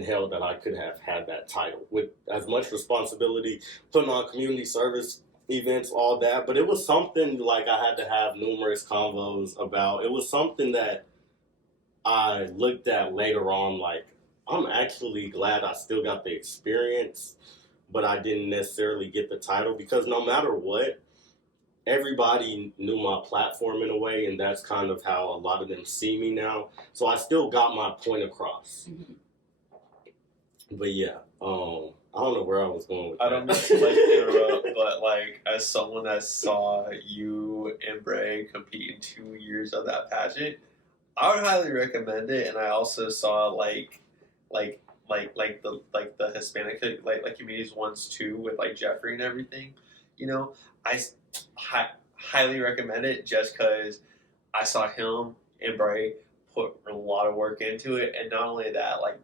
in hell that I could have had that title with as much responsibility, putting on community service events, all that. But it was something like I had to have numerous convos about. It was something that I looked at later on like, I'm actually glad I still got the experience, but I didn't necessarily get the title because no matter what, everybody knew my platform in a way, and that's kind of how a lot of them see me now. So I still got my point across. Mm-hmm. But yeah, I don't know where I was going with that. I don't mean to like interrupt, but like as someone that saw you and Bray compete in 2 years of that pageant, I would highly recommend it. And I also saw like the Hispanic like communities ones too with like Jeffrey and everything. You know, I highly recommend it just because I saw him and Bray put a lot of work into it, and not only that, like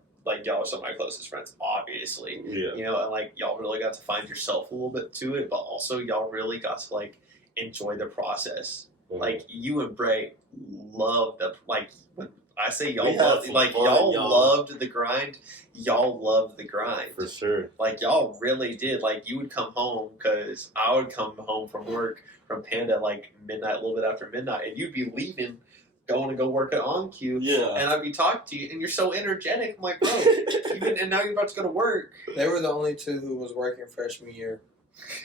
y'all are some of my closest friends, obviously. Yeah. You know, and like y'all really got to find yourself a little bit to it, but also y'all really got to like enjoy the process. Mm-hmm. Like you and Bray loved the like. When I say y'all loved, like y'all loved the grind. Y'all loved the grind for sure. Like y'all really did. Like you would come home because I would come home from work from Panda like midnight, a little bit after midnight, and you'd be leaving. Going to go work at OnCue, and I'd be talking to you, and you're so energetic. I'm like, bro, and now you're about to go to work. They were the only two who was working freshman year.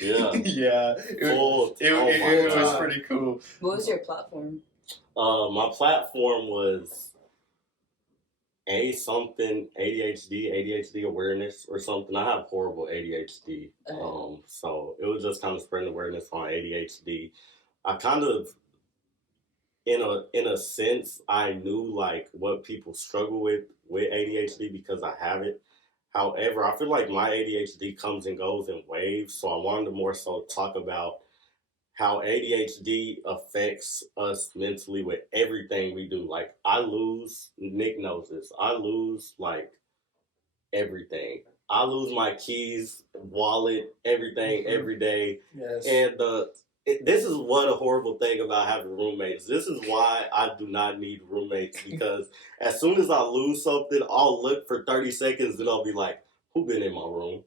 Yeah, yeah, it was pretty cool. What was your platform? My platform was ADHD awareness or something. I have horrible ADHD, so it was just kind of spreading awareness on ADHD. I kind of. In a sense, I knew like what people struggle with ADHD because I have it. However, I feel like my ADHD comes and goes in waves, so I wanted to more so talk about how ADHD affects us mentally with everything we do. Like Nick knows this, I lose like everything. I lose my keys, wallet, everything every day. Yes. And this is what a horrible thing about having roommates. This is why I do not need roommates, because as soon as I lose something, I'll look for 30 seconds and I'll be like, who been in my room?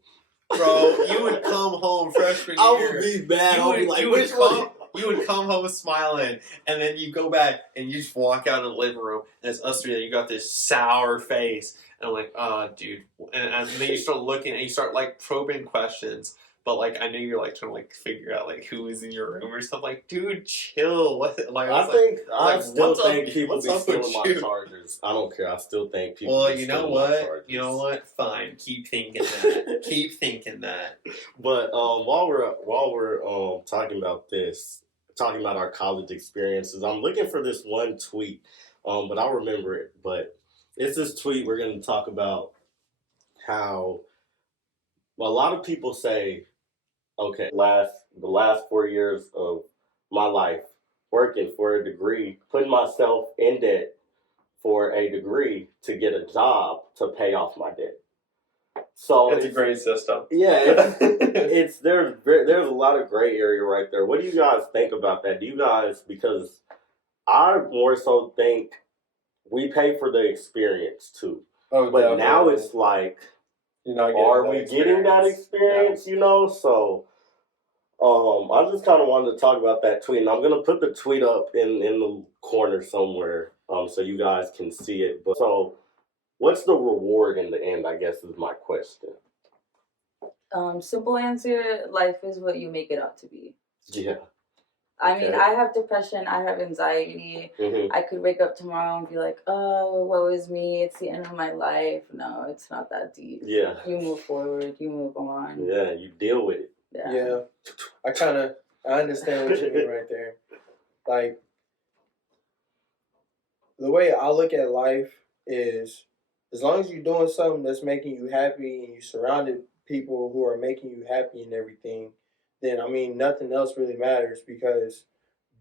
Bro, you would come home freshman year. I would be bad. You would come home smiling, and then you go back and you just walk out in the living room, and it's us three, and you got this sour face. And I'm like, oh, dude. And then you start looking, and you start, like, probing questions. But, like, I know you're, like, trying to, like, figure out, like, who is in your room or stuff. Like, dude, chill. What? Like, I still think people be stealing my chargers. I don't care. I still think people be stealing my chargers. Well, you know what? Fine. Keep thinking that. Keep thinking that. But while we're talking about this, talking about our college experiences, I'm looking for this one tweet, but I'll remember it. But it's this tweet we're going to talk about how a lot of people say, okay, the last 4 years of my life working for a degree, putting myself in debt for a degree to get a job to pay off my debt. So it's a great system. Yeah, there's a lot of gray area right there. What do you guys think about that? Do you guys, because I more so think we pay for the experience too. Oh, but definitely. Now it's like, are we getting that experience? Yeah. You know, so I just kind of wanted to talk about that tweet, and I'm gonna put the tweet up in the corner somewhere, so you guys can see it. But so, what's the reward in the end? I guess is my question. Simple answer: life is what you make it out to be. Yeah. I mean, I have depression, I have anxiety. Mm-hmm. I could wake up tomorrow and be like, oh, woe is me, it's the end of my life. No, it's not that deep. Yeah. You move forward, you move on. Yeah, you deal with it. Yeah. I understand what you mean right there. Like, the way I look at life is, as long as you're doing something that's making you happy and you're surrounded people who are making you happy and everything, then, I mean, nothing else really matters, because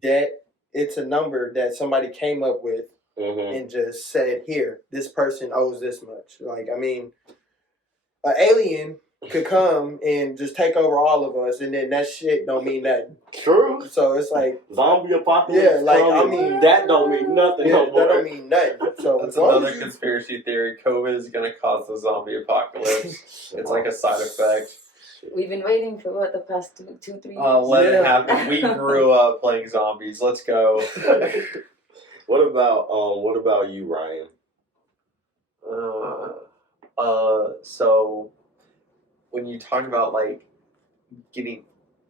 it's a number that somebody came up with and just said, here, this person owes this much. Like, I mean, an alien could come and just take over all of us, and then that shit don't mean nothing. True. So it's like Zombie apocalypse. Yeah, like, coming. I mean- that don't mean nothing no that more. don't mean nothing. So That's as long another as you- conspiracy theory. COVID is going to cause the zombie apocalypse. It's like a side effect. We've been waiting for what, the past 2-3 years? Let it Yeah. happen. We grew up playing zombies. Let's go. What about you, Ryan? So when you talk about like getting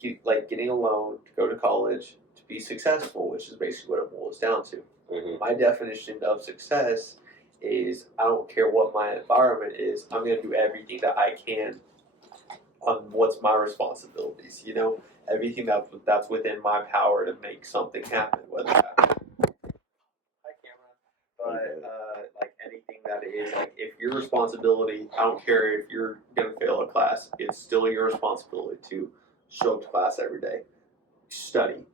a loan to go to college to be successful, which is basically what it boils down to. Mm-hmm. My definition of success is I don't care what my environment is. I'm going to do everything that I can on what's my responsibilities. You know, everything that's within my power to make something happen. Whether that, hi camera, but like anything that is like if your responsibility, I don't care if you're going to fail a class. It's still your responsibility to show up to class every day, study,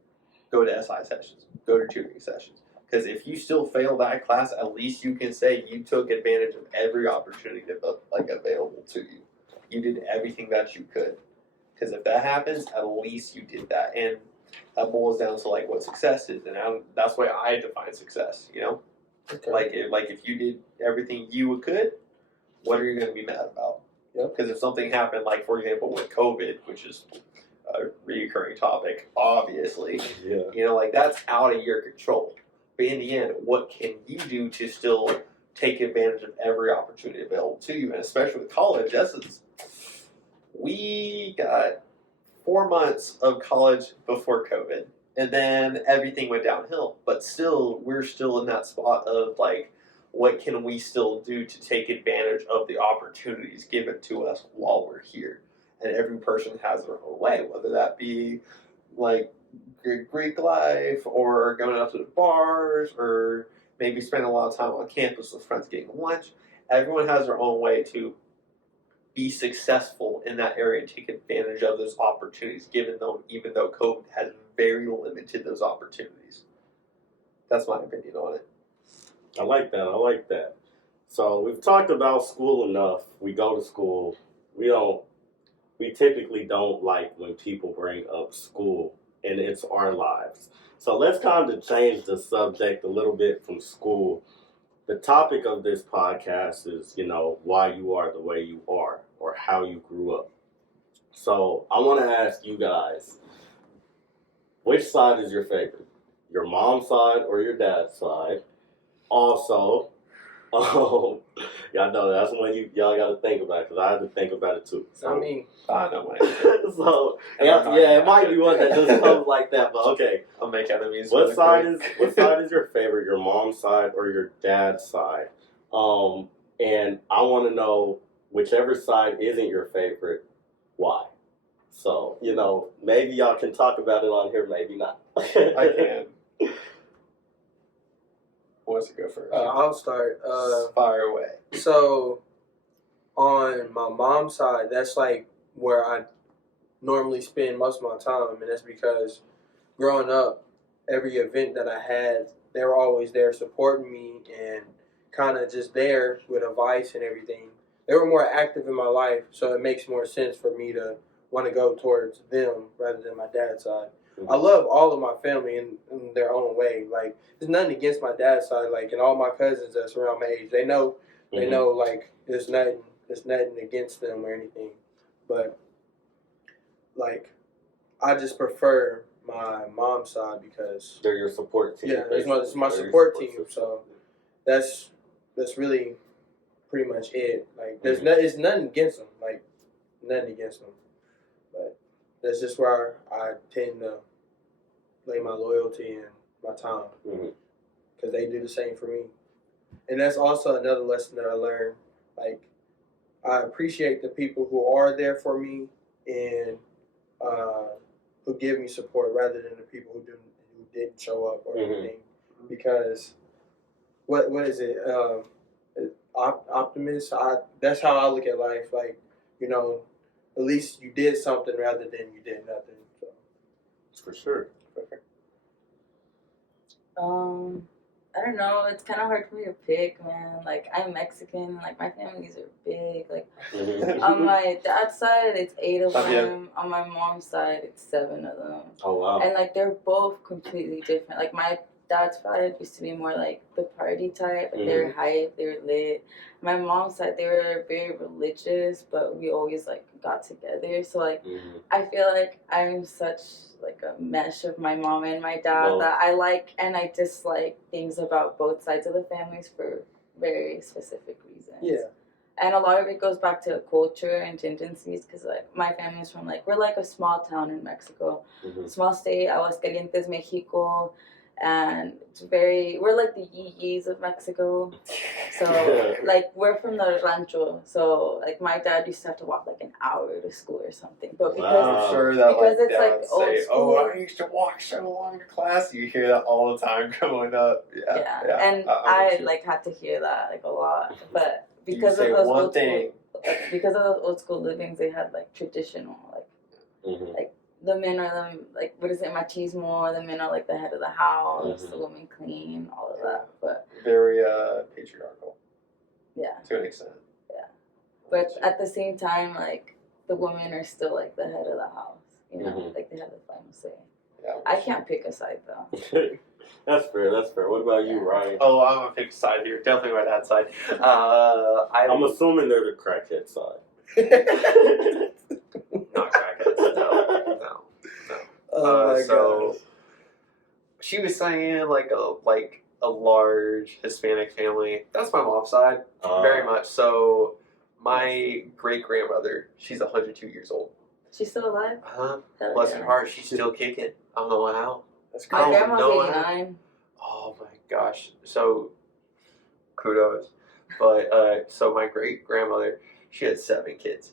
go to SI sessions, go to tutoring sessions. Because if you still fail that class, at least you can say you took advantage of every opportunity that available to you. You did everything that you could. Because if that happens, at least you did that, and that boils down to like what success is, and that's why I define success. You know, Okay. like if you did everything you could, what are you going to be mad about? Yep. Because if something happened, like for example with COVID, which is a recurring topic, obviously, Yeah. you know, like that's out of your control. But in the end, what can you do to still take advantage of every opportunity available to you? And especially with college, we got 4 months of college before COVID, and then everything went downhill. But still, we're still in that spot of like, what can we still do to take advantage of the opportunities given to us while we're here? And every person has their own way, whether that be like Greek life or going out to the bars or maybe spending a lot of time on campus with friends getting lunch. Everyone has their own way to be successful in that area and take advantage of those opportunities, even though COVID has very limited those opportunities. That's my opinion on it. I like that. So we've talked about school enough. We go to school. We typically don't like when people bring up school and it's our lives. So let's kind of change the subject a little bit from school. The topic of this podcast is, why you are the way you are or how you grew up. So I want to ask you guys, which side is your favorite? Your mom's side or your dad's side? Also, y'all know that's when y'all got to think about it because I had to think about it too. So, I mean, I know my so it might be one that just comes like that, but okay. I'll make enemies. What really side quick. is your favorite? Your mom's side or your dad's side? And I want to know whichever side isn't your favorite, why? So maybe y'all can talk about it on here, maybe not. I can. Who wants to go first? I'll start. Fire away. So, on my mom's side, that's like where I normally spend most of my time, and that's because growing up, every event that I had, they were always there supporting me and kind of just there with advice and everything. They were more active in my life, so it makes more sense for me to want to go towards them rather than my dad's side. I love all of my family in their own way. Like, there's nothing against my dad's side. Like, and all my cousins that's around my age, they know, like, there's nothing against them or anything. But, like, I just prefer my mom's side because they're your support team. yeah, it's my They're your support team. system. So that's really pretty much it. Like, there's it's nothing against them. Like, nothing against them. But that's just where I tend to lay my loyalty and my time because they do the same for me. And that's also another lesson that I learned. Like, I appreciate the people who are there for me and who give me support rather than the people who didn't show up or anything. Because what is it? Optimist. That's how I look at life. Like, at least you did something rather than you did nothing. So. For sure. I don't know. It's kind of hard for me to pick, man. Like, I'm Mexican. Like, my families are big. Like, Mhm. on my dad's side, it's 8 of Yeah. them. On my mom's side, it's 7 of them. Oh wow. And, like, they're both completely different. Like, my dad's side used to be more, like, the party type. Like, they were hype. They were lit. My mom's side, they were very religious, but we always, like, got together. So, like, I feel like I'm such like a mesh of my mom and my dad Well, that I like and I dislike things about both sides of the families for very specific reasons. Yeah. And a lot of it goes back to culture and tendencies because like my family's from like we're like a small town in Mexico, small state, Aguascalientes, Mexico, and it's we're like the yee-yees of Mexico. So like we're from the rancho, so like my dad used to have to walk like an hour to school or something. But because Wow. I'm sure that Because like it's, like, dads old say, school. "Oh, I used to walk so long to class." You hear that all the time growing up. Yeah. and I'm I with you. like had to hear that like a lot. But You because say of those one old thing. school, because of those old school livings, they had like traditional like the men are the like what is it machismo? The men are like the head of the house, the women clean, all of that. But Very patriarchal yeah, to an extent. but at the same time, like the women are still like the head of the house. You know, Mhm. like they have the final say. Yeah, I can't pick a side though. That's fair. That's fair. What about you, Yeah. Ryan? Oh, I'm a big side here. Definitely my dad's side. I'm assuming they're the crackhead side. Not crackheads. No. Oh my So god. she was saying like a large Hispanic family. That's my mom's side, very much. So my great grandmother, she's 102 years old. She's still alive. Hell Bless her heart, she's still kicking. I don't know how. That's My I crazy. don't grandma's know 89. Oh my gosh. So kudos. But so my great grandmother, she had 7 kids.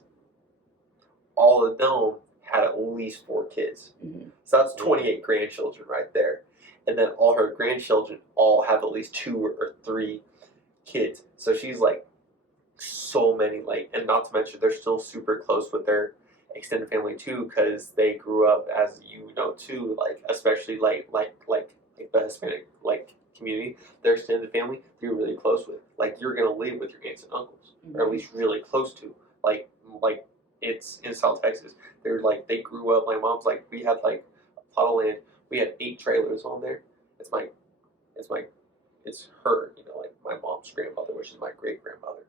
All of them had at least 4 kids. Mhm. So that's 28 grandchildren right there. And then all her grandchildren all have at least 2 or 3 kids. So she's like so many, like, and not to mention they're still super close with their extended family too, because they grew up, as you know too, like especially like the Hispanic like community, their extended family they're really close with. Like you're gonna live with your aunts and uncles, or at least really close to. Like it's in South Texas. They're like they grew up. My mom's like we had like a plot of land. We had 8 trailers on there. It's her. You know, like my mom's grandmother, which is my great grandmother.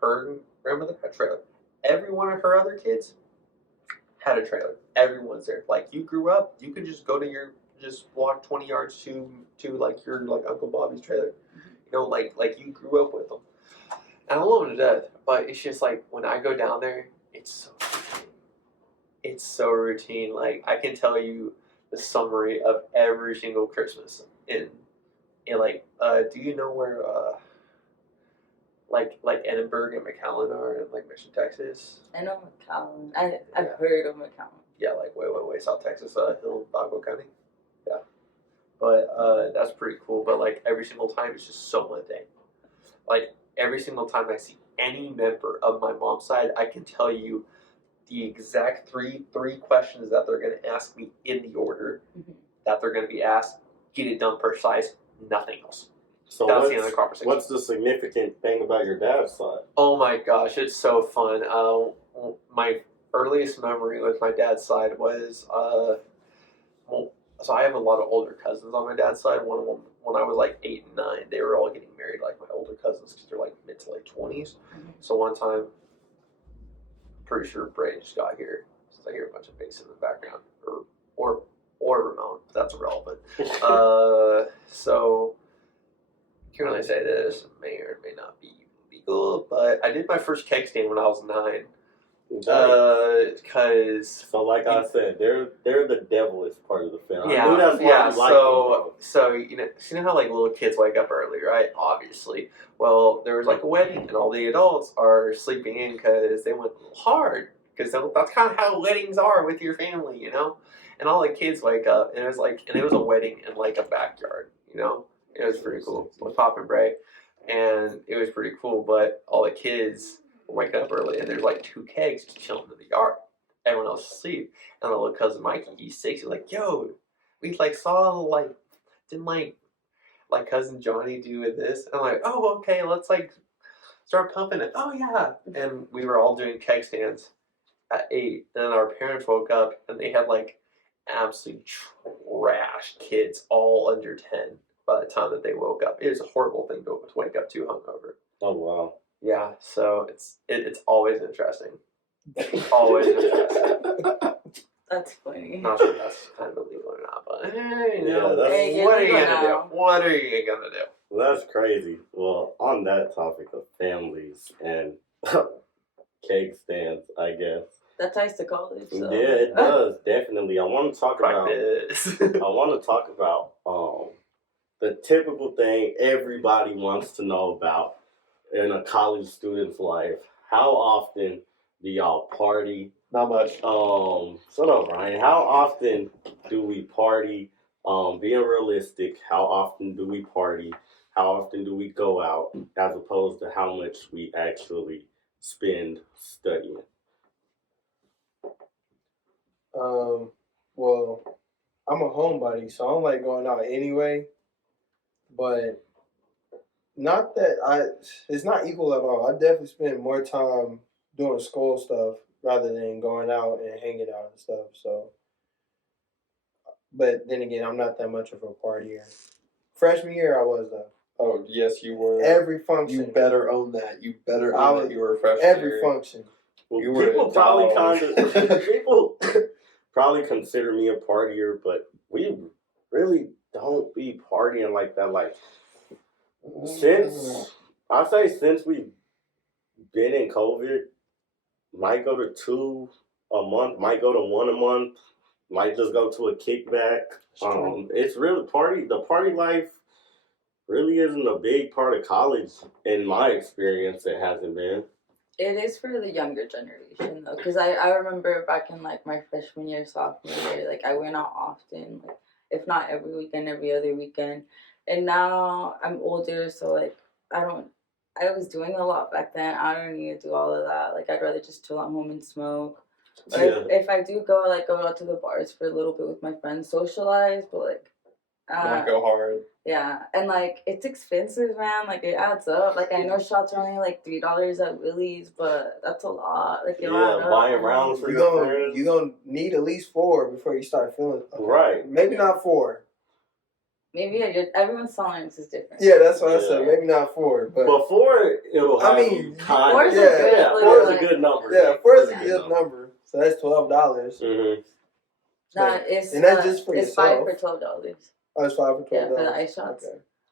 Her grandmother had a trailer. Every one of her other kids had a trailer. Everyone's there. Like you grew up, you could just go to just walk 20 yards to like your like Uncle Bobby's trailer. You know, like you grew up with them. And I love them to death, but it's just like when I go down there, it's so routine. Like I can tell you the summary of every single Christmas in like do you know where like Edinburgh and McAllen are in like Mission, Texas? I know McAllen. I've heard of McAllen. Yeah, like way South Texas, Hidalgo County. Yeah, but that's pretty cool. But like every single time, it's just so mundane. Like every single time I see any member of my mom's side, I can tell you the exact three questions that they're going to ask me in the order that they're going to be asked. Get it done precise. Nothing else. So That's the end of the conversation. what's the significant thing about your dad's side? Oh my gosh, it's so fun. My earliest memory with my dad's side was, so I have a lot of older cousins on my dad's side. One of them, when I was like 8 and 9, they were all getting married, like my older cousins, because they're like mid to late 20s. So one time, pretty sure Bray just got here, since I hear a bunch of bass in the background, or Ramon, but that's irrelevant. So, can really say this may or may not be legal, but I did my first keg stand when I was 9. Because so like I said, they're the devilish part of the family. Yeah, I knew that's why you liked them, so you know how like little kids wake up early, right? Obviously. Well, there was like a wedding, and all the adults are sleeping in because they went hard. Because that's kind of how weddings are with your family, you know. And all the kids wake up, and it was a wedding in like a backyard, you know. It was pretty cool with Pop and Bray, and it was pretty cool. But all the kids wake up early, and there's like 2 kegs just chilling in the yard. Everyone else is asleep, and my little cousin Mikey, he's 6. He's like, "Yo, we like saw like didn't like like cousin Johnny do with this?" I'm like, "Oh, okay, let's like start pumping it." "Oh yeah," and we were all doing keg stands at 8, and our parents woke up and they had like absolutely trash kids, all under 10. By the time that they woke up, it was a horrible thing to wake up to hungover. Oh wow. Yeah, so it's always interesting. Always interesting. That's funny. Not sure if that's kind of illegal or not, but hey, you Yeah, know, that's- Hey, what are you illegal gonna do? now. What are you gonna do? Well, that's crazy. Well, on that topic of families and cake stands, I guess. That ties to college. So. Yeah, it does definitely. I want to talk about. Practice. I want to talk about the typical thing everybody wants to know about in a college student's life. How often do y'all party? Not much. Shut up, Ryan. How often do we party? Being realistic, how often do we party? How often do we go out? As opposed to how much we actually spend studying. Well, I'm a homebody, so I don't like going out anyway. But not that it's not equal at all. I definitely spend more time doing school stuff rather than going out and hanging out and stuff. So, but then again, I'm not that much of a partier. Freshman year, I was though. Oh yes, you were. Every function, You better own that. You better I own was- that you were a freshman. every year. function. Well, You were people a probably dog. kind of people probably consider me a partier, but we really don't be partying like that. Like since we've been in COVID, might go to 2 a month, might go to 1 a month, might just go to a kickback. It's really the party life really isn't a big part of college in my experience. It hasn't been. It is for the younger generation though, because I remember back in like my freshman year, sophomore year, like I went out often, like if not every weekend, every other weekend. And now I'm older, so like I was doing a lot back then. I don't need to do all of that. Like I'd rather just chill at home and smoke. Or if I do go, like go out to the bars for a little bit with my friends, socialize, but like Don't go hard. yeah, and like it's expensive, man. Like it adds up. Like I know shots are only like $3 at Willie's, but that's a lot. Like it'll add up. buying rounds for You your gonna friends. you gonna need at least 4 before you start feeling okay. Right. Maybe not 4. Maybe everyone's tolerance is different. Yeah, that's what I said. Yeah. Maybe not 4, but Before it'll I have mean, you kind four's of a good, yeah, like, 4 is a like- good number. yeah, 4 is a good number. So that's $12. Mm-hmm. Nah, it's And that's just for it's 5 yourself. for $12. Oh, it's 5 for $12. Yeah, for the ice shots.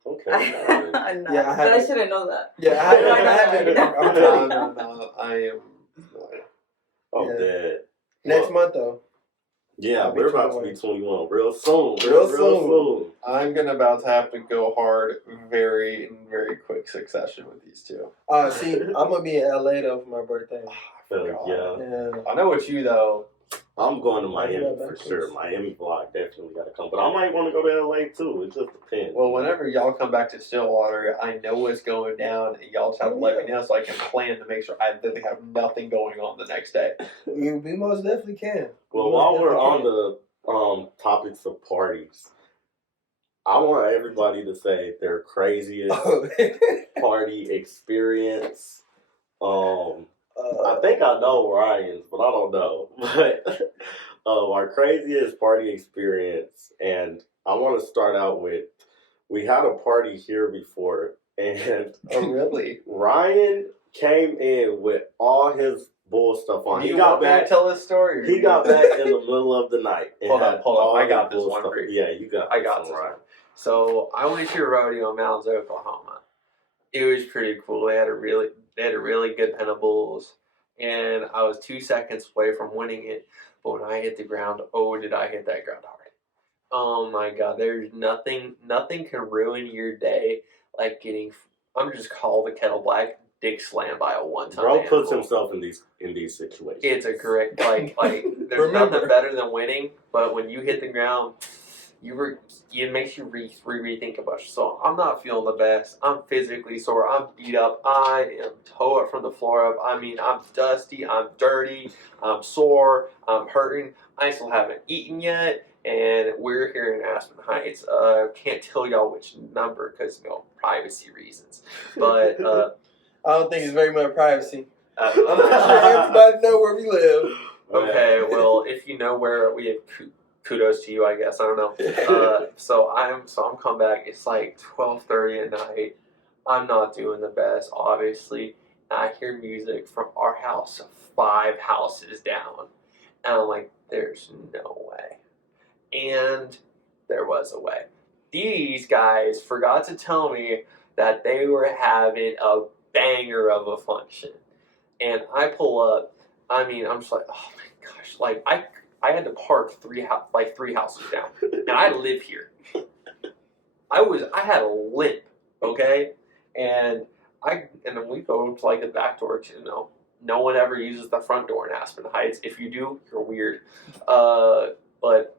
Okay. Okay. I know, Yeah, I but I haven't- should have known that. Yeah, How do I know I haven't. that? I'm No, telling you. no, I am. Oh, Yeah. dead. Next Well, month though. Yeah, I'll be we're about to be 21. 21 real soon. Real soon. I'm about to have to go hard very in very quick succession with these two. See, I'm gonna be in LA though for my birthday. So, God. yeah, Yeah. I know what you though. I'm going to I'll do Miami that for back sure. first. Miami vlog definitely got to come, but I might want to go to LA too. It just depends. Well, whenever y'all come back to Stillwater, I know what's going down, and y'all just have to let me know so I can plan to make sure I literally have nothing going on the next day. We most definitely can. Well, We while most we're definitely on the topics of parties, I want everybody to say their craziest can. party experience. I think I know Ryan's, but I don't know. But our craziest party experience, and I want to start out with, we had a party here before, and Oh, really? Ryan came in with all his bull stuff on. Do He you got want me to back. tell this story? or He you- got back in the middle of the night. And Hold had up, hold up. all I his got this bull one stuff. for you. Yeah, you got. I got this one. So I went to a rodeo in Mounds, Oklahoma. It was pretty cool. They had a really good pen of bulls, and I was 2 seconds away from winning it. But when I hit the ground, oh, did I hit that ground hard? Oh my God! There's nothing can ruin your day like getting. I'm just called the kettle black, dick slammed by a one-ton Bro puts animal. himself in these situations. It's a correct like there's Remember. nothing better than winning, but when you hit the ground, it makes you rethink about it. So I'm not feeling the best. I'm physically sore. I'm beat up. I am toe up from the floor up. I mean, I'm dusty. I'm dirty. I'm sore. I'm hurting. I still haven't eaten yet, and we're here in Aspen Heights. Can't tell y'all which number because privacy reasons, but I don't think it's very much privacy. uh, I'm pretty sure everybody know where we live. okay, well, if you know where we have, kudos to you, I guess. I don't know. So I'm coming back. It's like 12:30 at night. I'm not doing the best, obviously. And I hear music from our house 5 houses down, and I'm like, "There's no way." And there was a way. These guys forgot to tell me that they were having a banger of a function, and I pull up. I mean, I'm just like, oh my gosh! Like I had to park 3 houses down, and I live here. I had a limp, okay, and then we go to like the back door to no one ever uses the front door in Aspen Heights. If you do, you're weird. But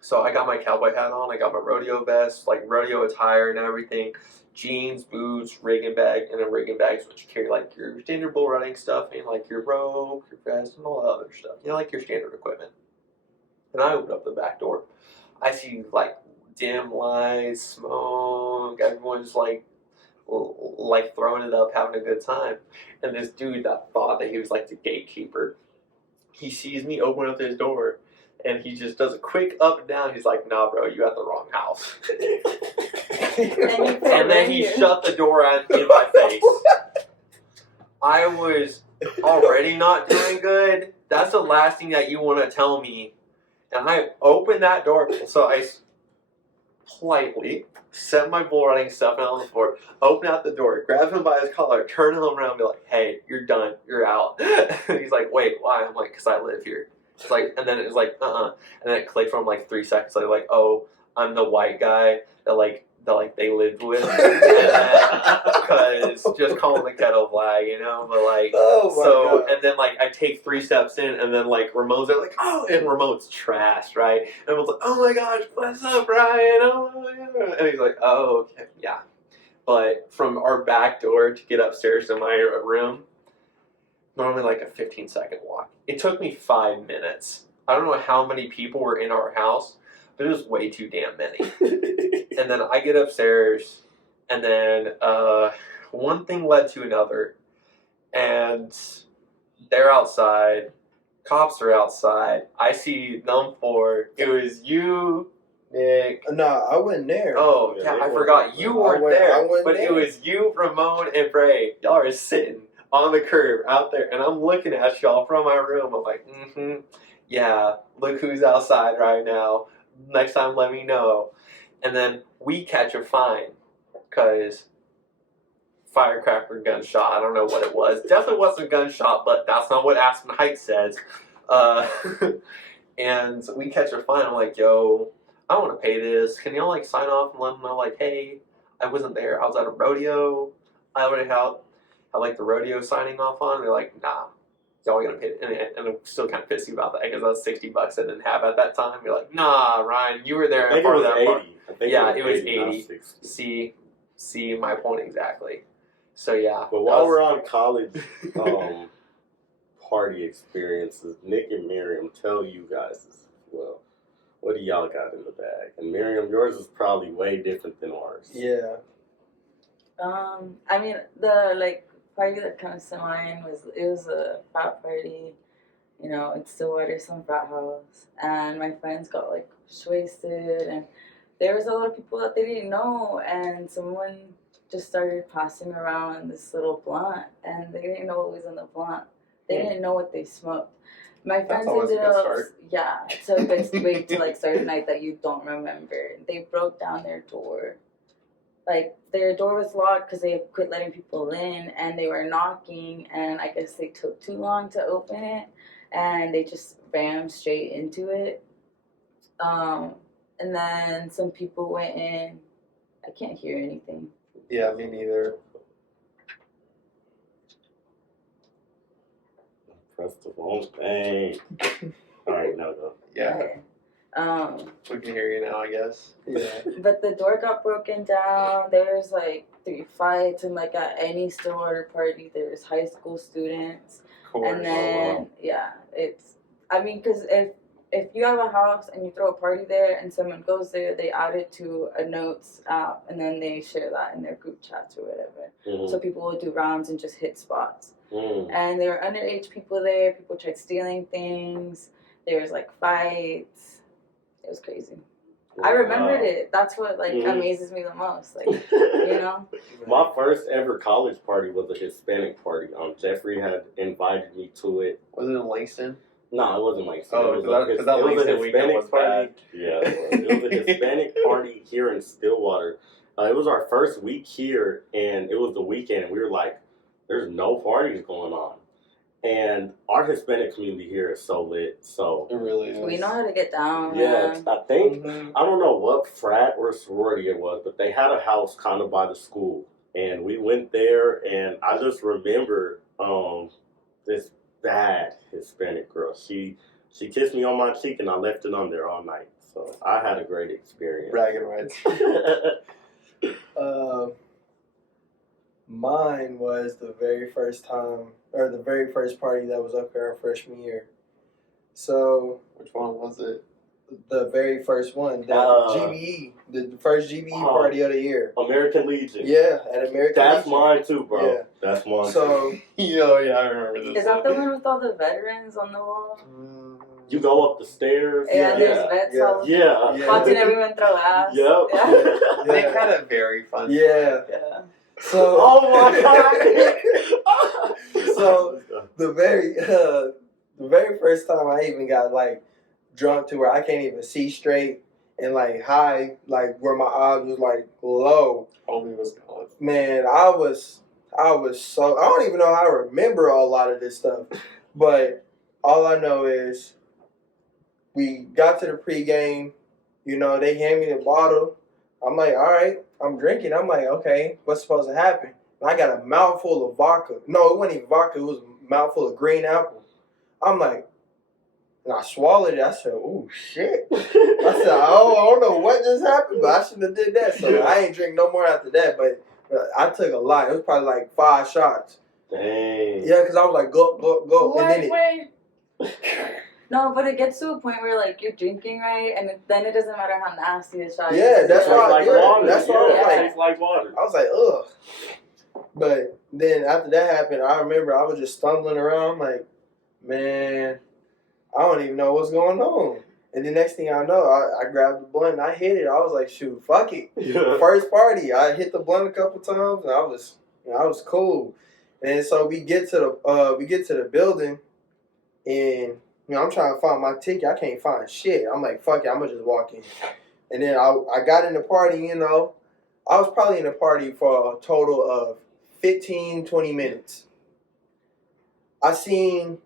so I got my cowboy hat on, I got my rodeo vest, like rodeo attire and everything, jeans, boots, rigging bag, and then rigging bags, which you carry like your standard bull running stuff and like your rope, your vest, and all that other stuff. Like your standard equipment. And I open up the back door. I see like dim lights, smoke, everyone's like throwing it up, having a good time. And this dude that thought that he was like the gatekeeper, he sees me open up his door, and he just does a quick up and down. He's like, "Nah, bro, you at the wrong house." And then he shut the door in my face. I was already not doing good. That's the last thing that you want to tell me. And I opened that door, so I politely set my bull running stuff down on the floor, open out the door, grab him by his collar, turn him around, and be like, "Hey, you're done. You're out." And he's like, "Wait, why?" I'm like, "Because I live here." It's like, and then it was like, And then it clicked from like 3 seconds later, like, "Oh, I'm the white guy that they lived with." Because just calling the kettle black, But like, God. and then like I take 3 steps in, and then like Ramon's there, like, "Oh," and Ramon's trashed, right? And everyone's like, "Oh my gosh, what's up, Ryan?" Oh my God. And he's like, "Oh, okay, yeah." But from our back door to get upstairs to my room, normally like a 15-second walk. It took me 5 minutes. I don't know how many people were in our house, but it was way too damn many. And then I get upstairs, and then one thing led to another, and they're outside. Cops are outside. I see them 4. It was you, Nick. No, I wasn't there. Oh, yeah, I forgot. You weren't there. I wasn't But there. it was you, Ramon, and Bray. Y'all are sitting on the curb out there, and I'm looking at y'all from my room. I'm like, yeah, look who's outside right now. Next time, let me know. And then we catch a fine because firecracker gunshot. I don't know what it was. Definitely wasn't a gunshot, but that's not what Aspen Heights says. And we catch a fine. I'm like, "Yo, I want to pay this. Can y'all like sign off and let them know like, hey, I wasn't there. I was at a rodeo. I already had like the rodeo signing off on." And they're like, "Nah, y'all gotta pay it." And I'm still kind of pissy about that because that's $60 I didn't have at that time. You're like, "Nah, Ryan, you were there." I think it was 80. I think Yeah, it was 80. not 60. See my point exactly. So yeah. But while we're on college party experiences, Nick and Miriam, tell you guys as well. What do y'all got in the bag? And Miriam, yours is probably way different than ours. Yeah. I mean, the party that comes to mind was a frat party, in Stillwater, some frat house, and my friends got like wasted, and there was a lot of people that they didn't know, and someone just started passing around this little blunt, and they didn't know what was in the blunt. They didn't know what they smoked. My friends always a ended good up, start. yeah, it's a good way to like start a night that you don't remember. They broke down their door. Like, their door was locked because they quit letting people in, and they were knocking, and I guess they took too long to open it, and they just rammed straight into it. And then some people went in. I can't hear anything. Yeah, me neither. Press the wrong thing. All right, now go. Yeah, Okay. we can hear you now, I guess. Yeah. But the door got broken down. There's like 3 fights, and like at any Stillwater party, there's high school students. Of course. And then, yeah, because if you have a house and you throw a party there and someone goes there, they add it to a notes app and then they share that in their group chats or whatever. Mhm. So people will do rounds and just hit spots. Mm. And there were underage people there. People tried stealing things. There was like fights. It was crazy. I remembered Wow. it. That's what like Mhm. amazes me the most. Like, you know. My first ever college party was a Hispanic party. Jeffrey had invited me to it. Was it in Langston? No, it wasn't Langston. Oh, it was 'cause that it was a Langston weekend Hispanic was party. bad. Yeah, it was a Hispanic party here in Stillwater. It was our first week here, and it was the weekend, and we were like, "There's no parties going on." And our Hispanic community here is so lit. So It really is. We know how to get down. yeah, Man. I think Mhm. I don't know what frat or sorority it was, but they had a house kind of by the school, and we went there, and I just remember this bad Hispanic girl. She kissed me on my cheek, and I left it on there all night. So I had a great experience. Bragging rights. Mine was the very first time, or the very first party that was up here our freshman year. So Which one was it? the very first one, the GBE, the first GBE Oh. party of the year. American Legion. Yeah, at American That's Legion. mine too, bro. Yeah. That's mine. So Oh yeah, I remember this. Is that the one with all the veterans on the wall? You go up the stairs. Yeah, there's yeah. vets Yeah. all Yeah. Yeah. watching everyone throw ass. Yep. Yeah. They Yeah. had a very fun. Yeah. Yeah. So Oh my god. So the very first time I even got like drunk to where I can't even see straight and like high, like where my eyes was like low. Homie was gone. Man, I was so, I don't even know how to remember a lot of this stuff, but all I know is we got to the pregame. You know, they hand me the bottle. I'm like, all right, I'm drinking. I'm like, okay, what's supposed to happen? And I got a mouthful of vodka. No, it wasn't even vodka. It was a mouthful of green apple. I'm like, and I swallowed it. I said, oh, shit. I said, oh, I don't know what just happened, but I shouldn't have did that. So I ain't drink no more after that, but I took a lot. It was probably like 5 shots. Dang. Yeah, because I was like, go, go, go. And then No, but it gets to a point where like you're drinking right, and then it doesn't matter how nasty the shot is. Yeah, that's Tastes why- like yeah, water. that's why I was yeah, like- it tastes like water. I was like, ugh. But then after that happened, I remember I was just stumbling around. I'm like, man, I don't even know what's going on. And the next thing I know, I grabbed the blunt and I hit it. I was like, shoot, fuck it. Yeah. First party, I hit the blunt a couple times and I was cool. And so we get to the building, and I'm trying to find my ticket. I can't find shit. I'm like, fuck it, I'm gonna just walk in. And then I got in the party. You know, I was probably in the party for a total of 15, 20 minutes. I seen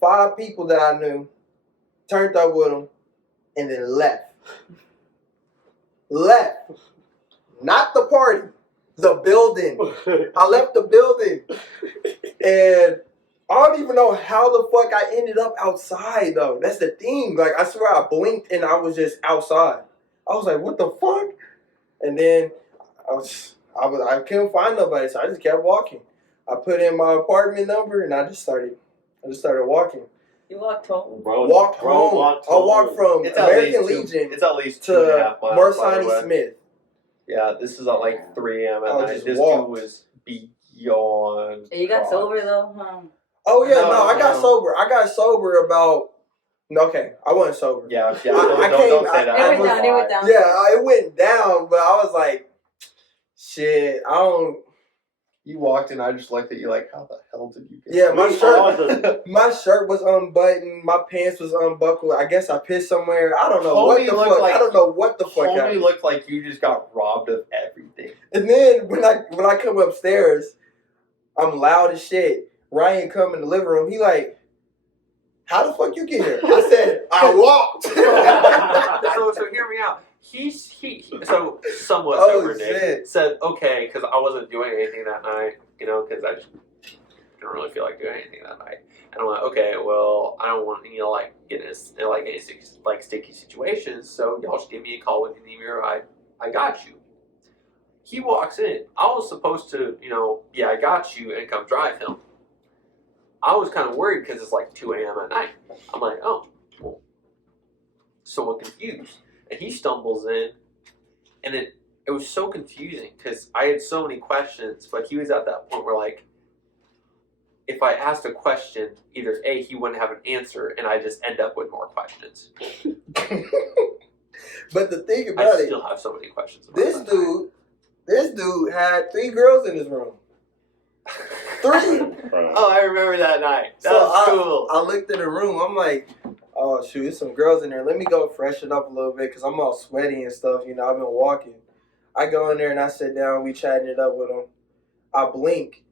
5 people that I knew, turned up with them, and then left. Left. Not the party. The building. I left the building. And I don't even know how the fuck I ended up outside, though. That's the thing. Like, I swear I blinked and I was just outside. I was like, what the fuck? And then I couldn't find nobody, so I just kept walking. I put in my apartment number and I just started walking. You walked home. Bro, Walked bro home. walked I walked from It's at American least Legion It's at least 2.5 to miles. by the Morsani way. Smith. Yeah, this is at like 3 a.m. at I night. just This walked. dude was beyond. Yeah, you got cross. sober though, huh? Oh yeah, No, no, I got no. sober. I got sober about. Okay, I wasn't sober. Yeah, yeah. I Don't came- say that. I It went was down. It went down. Yeah, it went down, but I was like, shit, I don't. You walked in, I just looked at you like, how the hell did you get Yeah, my We shirt, all just- my shirt was unbuttoned. My pants was unbuckled. I guess I pissed somewhere. I don't know what Homie the looked fuck. like- I don't know what the fuck Homie happened. looked like you just got robbed of everything. And then when I come upstairs, I'm loud as shit. Ryan come in the living room. He like, how the fuck you get here? I said, I walked. so hear me out. He so somewhat Oh, sober Nick shit. said okay because I wasn't doing anything that night, you know, because I just didn't really feel like doing anything that night. And I'm like, okay, well, I don't want like get in like any sticky situations, so y'all just give me a call when you need me, or I got you. He walks in. I was supposed to, I got you, and come drive him. I was kind of worried because it's like 2 a.m. at night. I'm like, oh, well, somewhat confused, and he stumbles in, and it was so confusing because I had so many questions, but he was at that point where like, if I asked a question, either A, he wouldn't have an answer, and I just end up with more questions. But the thing I about it, still have so many questions. About this dude had 3 girls in his room. 3. Oh, I remember that night. That So was cool. I looked in the room. I'm like, oh shoot, there's some girls in there. Let me go freshen up a little bit because I'm all sweaty and stuff. You know, I've been walking. I go in there and I sit down. We chatting it up with them. I blink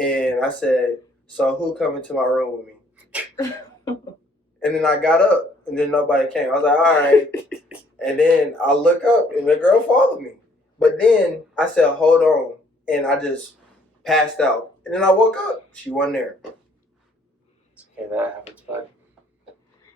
and I said, so who come into my room with me? And then I got up and then nobody came. I was like, all right. And then I look up and the girl followed me. But then I said, hold on. And I just passed out. And then I woke up. She wasn't there. Okay, that happens, bud.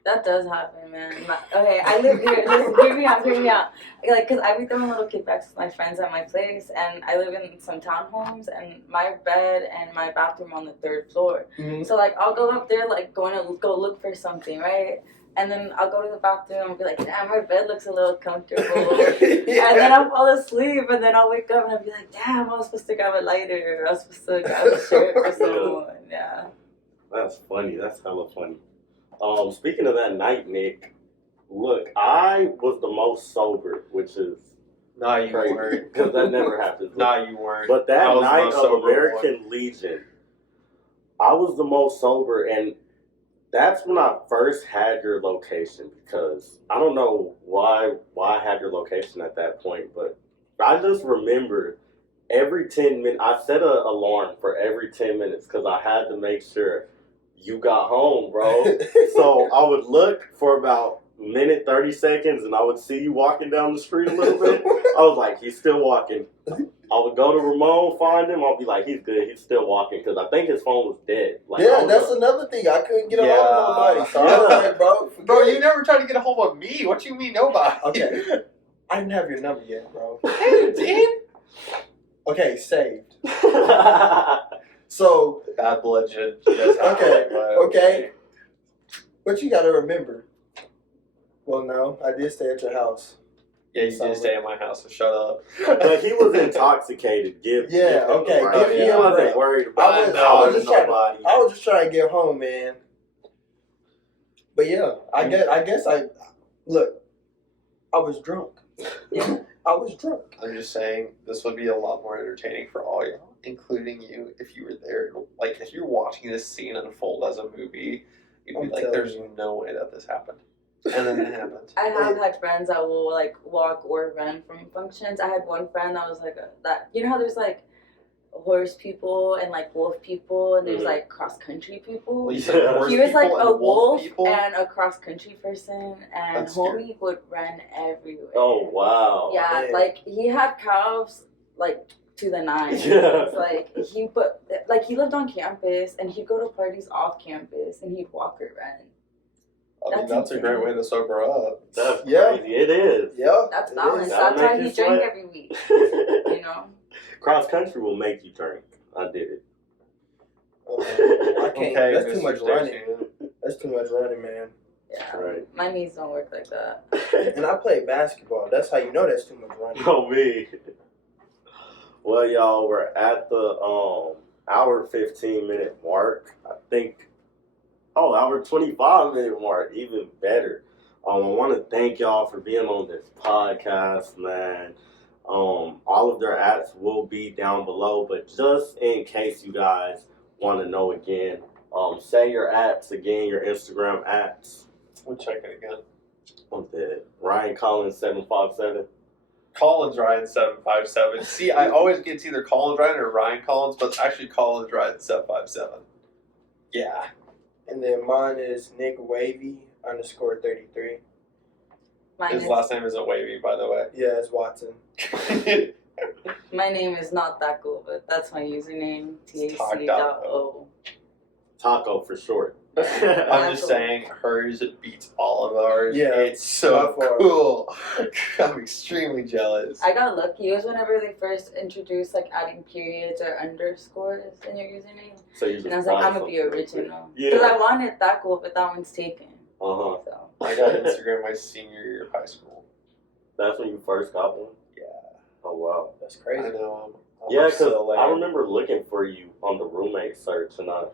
That does happen, man. Okay, I live here. Just hear me out. Like, cause I be throwing little kickbacks with my friends at my place, and I live in some townhomes, and my bed and my bathroom on the 3rd floor. Mm-hmm. So like, I'll go up there, like, going to go look for something, right? And then I'll go to the bathroom and be like, damn, my bed looks a little comfortable. Yeah. And then I'll fall asleep, and then I'll wake up and I'll be like, damn, I was supposed to grab a lighter, or I was supposed to grab a shirt for someone. Yeah. That's funny. That's hella funny. Speaking of that night, Nick, look, I was the most sober, which is No, you crazy weren't. because that never happens. No, you weren't. But that I was the night most of sober American Legion, I was the most sober, and that's when I first had your location because I don't know why I had your location at that point, but I just remember every 10 minutes, I set an alarm for every 10 minutes because I had to make sure you got home, bro. So I would look for about a minute, 30 seconds, and I would see you walking down the street a little bit. I was like, he's still walking. I would go to Ramon, find him. I'll be like, he's good. He's still walking because I think his phone was dead. Like, I Yeah, don't that's know. another thing. I couldn't get a hold of nobody. So I was Yeah. like, bro, forget Bro, it. you never tried to get a hold of me. What you mean nobody? Okay. I didn't have your number yet, bro. Hey, dude. Okay, saved. So, Bad blood should just okay. But you gotta remember. Well, no, I did stay at your house. Yeah, you did stay at my house, so shut up. But he was intoxicated. Give Yeah, him okay, the right. give me He a wasn't break. worried I about was calling just trying to- nobody. I was just trying to get home, man. But yeah, I guess I was drunk. Yeah. I was drunk. I'm just saying, this would be a lot more entertaining for all y'all, including you, if you were there. Like, if you're watching this scene unfold as a movie, you'd be I'm like, telling there's you. no way that this happened. And then it happened. I have had friends that will like walk or run from functions. I had one friend that was like that. You know how there's like horse people and like wolf people, and there's Mhm. like cross country people. Well, you said horse He was like people a and wolf people? and a cross country person, and That's scary. homie would run everywhere. Oh, wow. Yeah, man. like he had calves like to the nines. Yeah. It's like he lived on campus and he'd go to parties off campus and he'd walk or run. I mean, That's that's a great way to sober up. That's Yeah. crazy. It is. Yeah. That's it balance. is. That'll That's why make he you drank sweat. every week. You know. Cross country will make you drink. I did it. I can't. That's too Mr. much Stacy. running. That's too much running, man. Yeah. Right. My knees don't work like that. And I play basketball. That's how you know that's too much running. Oh, me. Well, y'all, we're at the hour 15-minute mark. I think. Oh, hour 25-minute mark. Even better. I want to thank y'all for being on this podcast, man. All of their apps will be down below, but just in case you guys want to know again, say your apps again, your Instagram apps. We'll check it again. What's that? Ryan Collins 757. Collins Ryan 757. See, I always get it's either Collins Ryan or Ryan Collins, but it's actually Collins Ryan 757. Yeah. And then mine is Nick Wavy _33. Mine His is, last name isn't Wavy, by the way. Yeah, it's Watson. my name is not that cool, but that's my username. It's TAC.O. Taco for short. I'm just saying, hers beats all of ours. Yeah, It's so by far. cool. I'm extremely jealous. I got lucky. It was whenever they first introduced like adding periods or underscores in your username. So you just And I was like, find I'm gonna be something. original. Yeah. Because I wanted that cool, but that one's taken. Uh-huh. So I got Instagram my senior year of high school. That's when you first got one? Yeah. Oh, wow. That's I crazy. know. Yeah, because so I remember looking for you on the roommate search, and I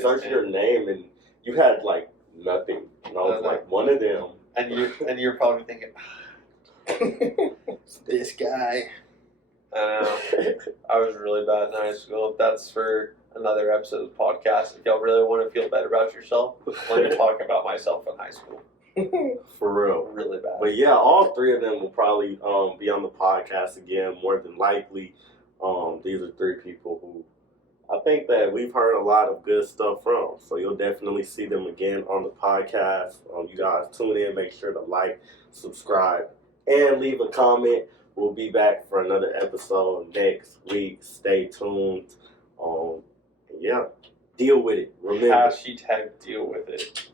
searched your non-existent. name, and you had, like, nothing. And I was like, one of them. And you're probably thinking, this guy. I know. I was really bad in high school. That's for another episode of the podcast. If y'all really want to feel better about yourself, let me talk about myself in high school. For real. Really bad. But yeah, all three of them will probably be on the podcast again, more than likely. These are three people who I think that we've heard a lot of good stuff from. So you'll definitely see them again on the podcast. You guys tune in, make sure to like, subscribe, and leave a comment. We'll be back for another episode next week. Stay tuned. Yeah, deal with it. Remember. Hashtag deal with it.